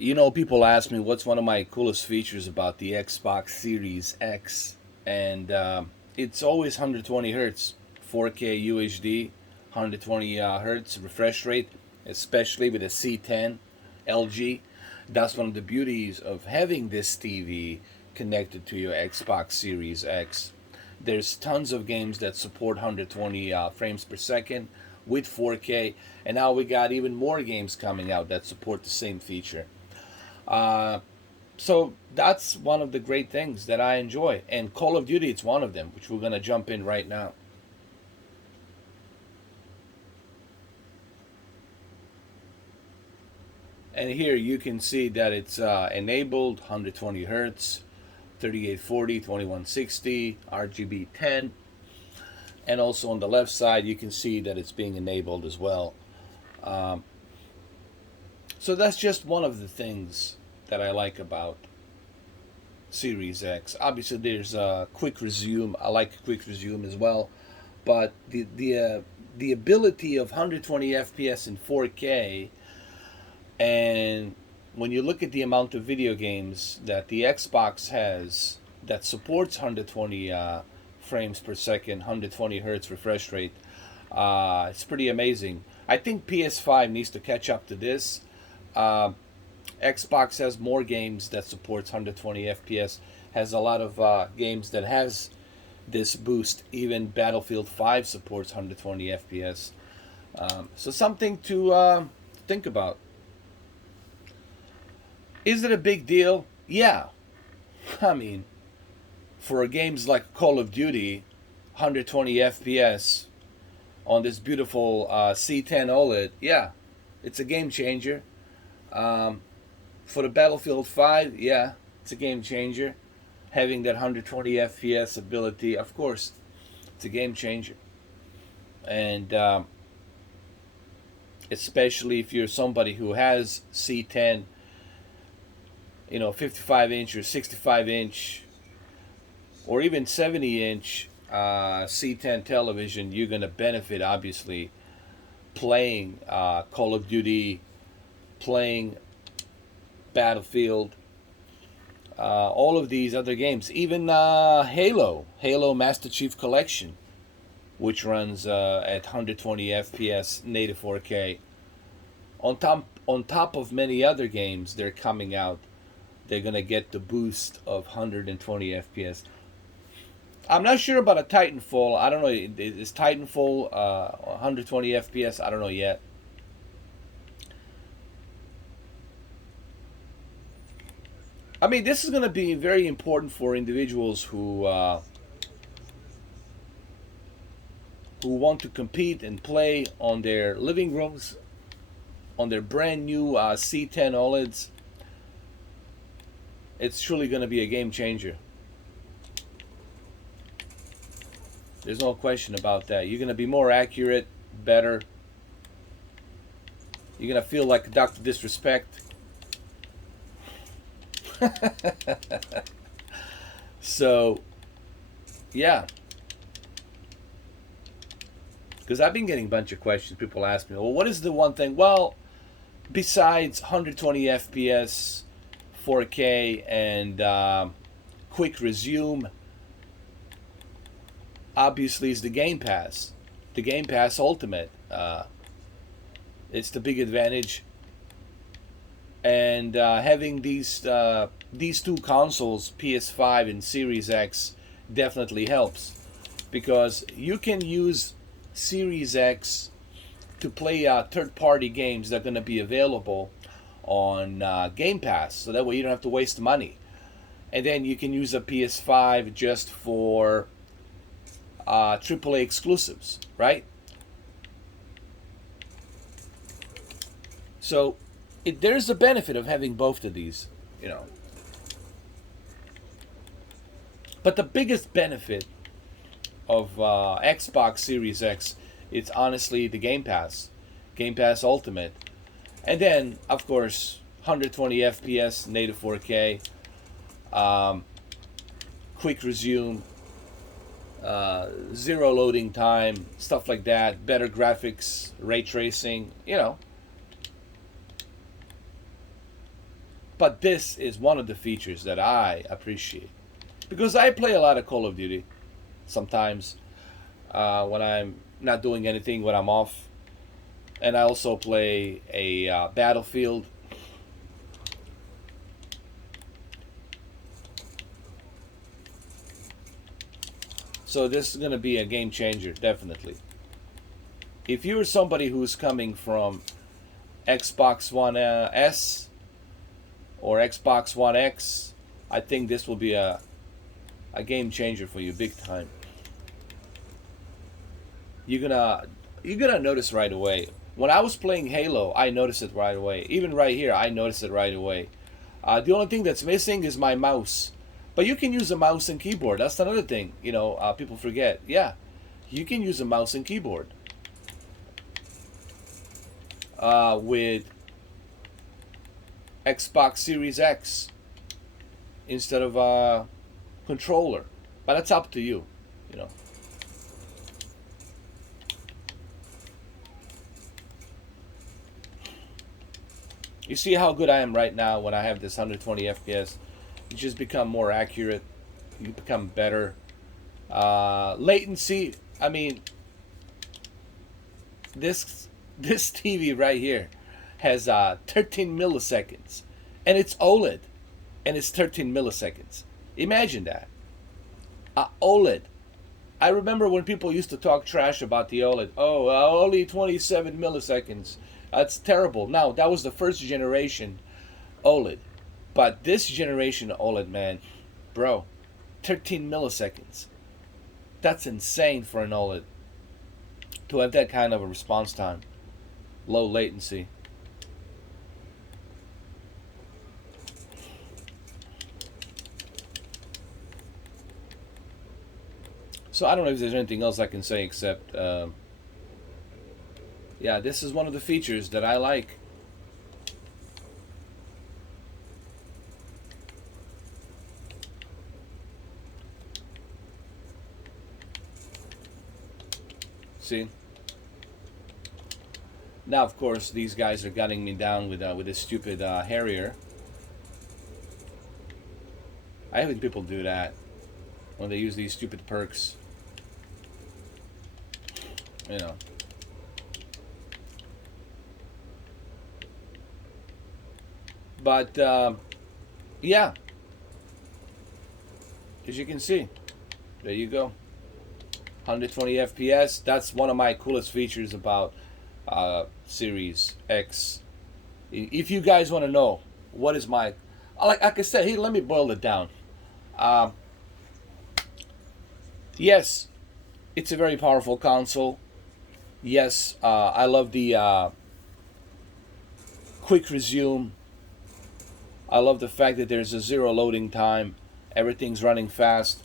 You know, people ask me what's one of my coolest features about the Xbox Series X, and it's always 120 hertz, 4K UHD, 120 hertz refresh rate, especially with a C10 LG. That's one of the beauties of having this TV connected to your Xbox Series X. There's tons of games that support 120 frames per second with 4K, and now we got even more games coming out that support the same feature. Uh, so that's one of the great things that I enjoy, and Call of Duty it's one of them, which we're gonna jump in right now. And here you can see that it's enabled 120 hertz, 3840, 2160, RGB 10, and also on the left side you can see that it's being enabled as well. Um, so that's just one of the things that I like about Series X. Obviously, there's a quick resume. I like quick resume as well, but the ability of 120 FPS in 4K, and when you look at the amount of video games that the Xbox has that supports 120 frames per second, 120 hertz refresh rate, it's pretty amazing. I think PS5 needs to catch up to this. Uh, Xbox has more games that supports 120 FPS. Has a lot of games that has this boost. Even Battlefield 5 supports 120 FPS. So something to think about. Is it a big deal? Yeah. I mean, for games like Call of Duty, 120 FPS on this beautiful C10 OLED, yeah, it's a game changer. Um, For the Battlefield 5, yeah, it's a game changer. Having that 120 FPS ability, of course, it's a game changer. And especially if you're somebody who has C10, 55 inch or 65 inch or even 70-inch C10 television, you're going to benefit, obviously, playing Call of Duty, playing Battlefield, all of these other games, even Halo Master Chief Collection, which runs at 120 FPS native 4K. On top of many other games they're coming out, they're gonna get the boost of 120 FPS. I'm not sure about a Titanfall. I don't know. Is Titanfall 120 FPS? I don't know yet. I mean, this is going to be very important for individuals who want to compete and play on their living rooms, on their brand new C10 OLEDs. It's truly going to be a game changer. There's no question about that. You're going to be more accurate, better. You're going to feel like Dr. Disrespect. So, yeah. Because I've been getting a bunch of questions. People ask me, well, what is the one thing? Well, besides 120 FPS, 4K, and quick resume, obviously is the Game Pass. The Game Pass Ultimate. It's the big advantage. And having these two consoles, PS5 and Series X, definitely helps because you can use Series X to play third-party games that are going to be available on Game Pass, so that way you don't have to waste money. And then you can use a PS5 just for AAA exclusives, right? So there's a benefit of having both of these, you know. But the biggest benefit of Xbox Series X, it's honestly the Game Pass Ultimate, and then of course 120 FPS, native 4K, um, quick resume, zero loading time, stuff like that, better graphics, ray tracing, But this is one of the features that I appreciate because I play a lot of Call of Duty sometimes when I'm not doing anything when I'm off, and I also play a Battlefield. So this is going to be a game changer, definitely. If you're somebody who's coming from Xbox One S or Xbox One X, I think this will be a game changer for you, big time. You're gonna notice right away. When I was playing Halo, I noticed it right away. Even right here, I noticed it right away. The only thing that's missing is my mouse. But you can use a mouse and keyboard. That's another thing, people forget. Yeah, you can use a mouse and keyboard with Xbox Series X instead of a controller. But that's up to you, you know. You see how good I am right now when I have this 120 FPS. You just become more accurate. You become better. Latency. I mean, this TV right here has 13 milliseconds, and it's OLED, and it's 13 milliseconds. Imagine that. OLED. I remember when people used to talk trash about the OLED. Oh, only 27 milliseconds. That's terrible. Now, that was the first generation OLED. But this generation OLED, man, bro, 13 milliseconds. That's insane for an OLED to have that kind of a response time. Low latency. So I don't know if there's anything else I can say except, yeah, this is one of the features that I like. See? Now, of course, these guys are gunning me down with this stupid Harrier. I hate when people do that when they use these stupid perks. You know. But yeah, as you can see, there you go. 120 FPS. That's one of my coolest features about Series X. If you guys want to know what is my, like I said, here, let me boil it down. Yes, it's a very powerful console. Yes, I love the quick resume. I love the fact that there's a zero loading time. Everything's running fast.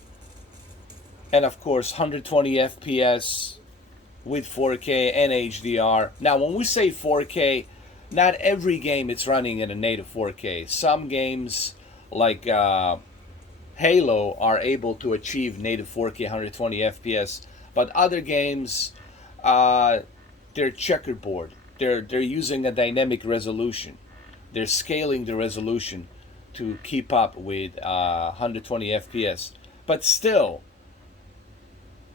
And of course, 120 FPS with 4K and HDR. Now, when we say 4K, not every game it's running in a native 4K. Some games, like Halo, are able to achieve native 4K 120 FPS. But other games, they're checkerboard. They're using a dynamic resolution. They're scaling the resolution to keep up with 120 FPS. But still,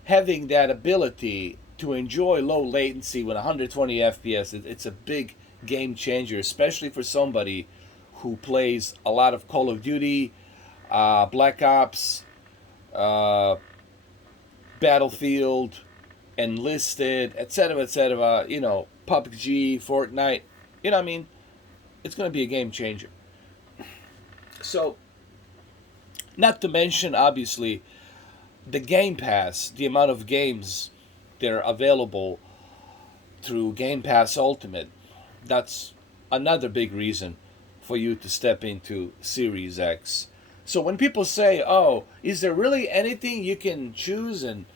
having that ability to enjoy low latency with 120 FPS, it's a big game changer, especially for somebody who plays a lot of Call of Duty, Black Ops, Battlefield, Enlisted, etc., etc., PUBG, Fortnite, you know what I mean? It's going to be a game changer. So, not to mention, obviously, the Game Pass, the amount of games that are available through Game Pass Ultimate. That's another big reason for you to step into Series X. So when people say, oh, is there really anything you can choose and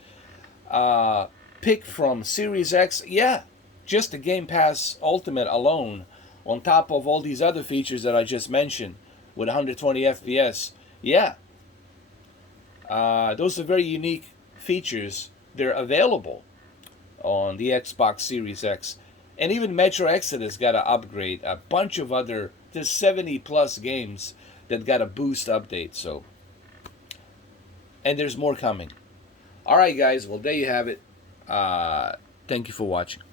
pick from Series X? Yeah, just the Game Pass Ultimate alone, on top of all these other features that I just mentioned with 120 FPS. Yeah, those are very unique features. They're available on the Xbox Series X. And even Metro Exodus got to upgrade. A bunch of other, there's 70 plus games that got a boost update. So, and there's more coming. All right, guys. Well, there you have it. Thank you for watching.